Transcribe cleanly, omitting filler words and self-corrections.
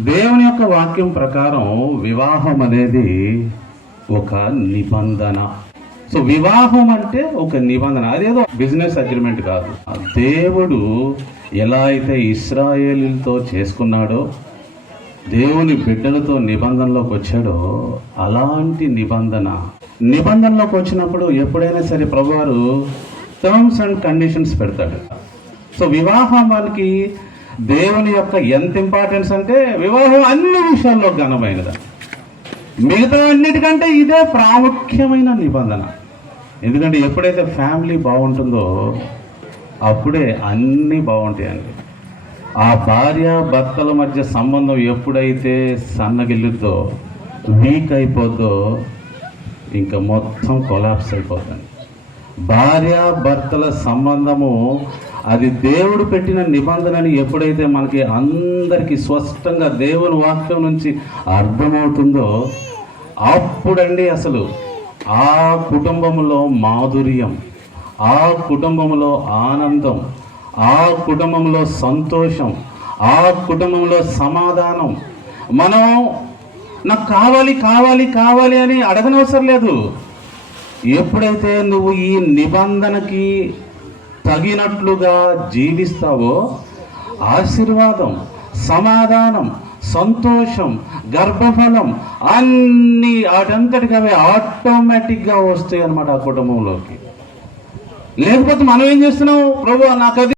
దేవుని యొక్క వాక్యం ప్రకారం వివాహం అనేది ఒక నిబంధన. సో వివాహం అంటే ఒక నిబంధన, అదేదో బిజినెస్ అగ్రిమెంట్ కాదు. దేవుడు ఎలా అయితే ఇశ్రాయేలుతో చేసుకున్నాడో, దేవుని బిడ్డలతో నిబంధనలోకి వచ్చాడో, అలాంటి నిబంధనలోకి వచ్చినప్పుడు ఎప్పుడైనా సరే ప్రభువారు టర్మ్స్ అండ్ కండిషన్స్ పెడతాడు. సో వివాహానికి దేవుని యొక్క ఎంత ఇంపార్టెన్స్ అంటే, వివాహం అన్ని విషయాల్లో ఘనమైనది. మిగతా అన్నిటికంటే ఇదే ప్రాముఖ్యమైన నిబంధన. ఎందుకంటే ఎప్పుడైతే ఫ్యామిలీ బాగుంటుందో అప్పుడే అన్నీ బాగుంటాయండి. ఆ భార్య భర్తల మధ్య సంబంధం ఎప్పుడైతే సన్నగిల్లుద్దో, వీక్ అయిపోద్దో, ఇంకా మొత్తం కొలాప్స్ అయిపోతుంది. భార్య భర్తల సంబంధము అది దేవుడు పెట్టిన నిబంధనని ఎప్పుడైతే మనకి అందరికీ స్పష్టంగా దేవుని వాక్యం నుంచి అర్థమవుతుందో, అప్పుడండి అసలు ఆ కుటుంబంలో మాధుర్యం, ఆ కుటుంబంలో ఆనందం, ఆ కుటుంబంలో సంతోషం, ఆ కుటుంబంలో సమాధానం. మనం నాకు కావాలి కావాలి కావాలి అని అడగనవసరం లేదు. ఎప్పుడైతే నువ్వు ఈ నిబంధనకి తగినట్లుగా జీవిస్తావో, ఆశీర్వాదం, సమాధానం, సంతోషం, గర్భఫలం అన్నీ వాటంతటికి అవి ఆటోమేటిక్గా వస్తాయి అన్నమాట ఆ కుటుంబంలోకి. లేకపోతే మనం ఏం చేస్తున్నాం, ప్రభు నాకు అది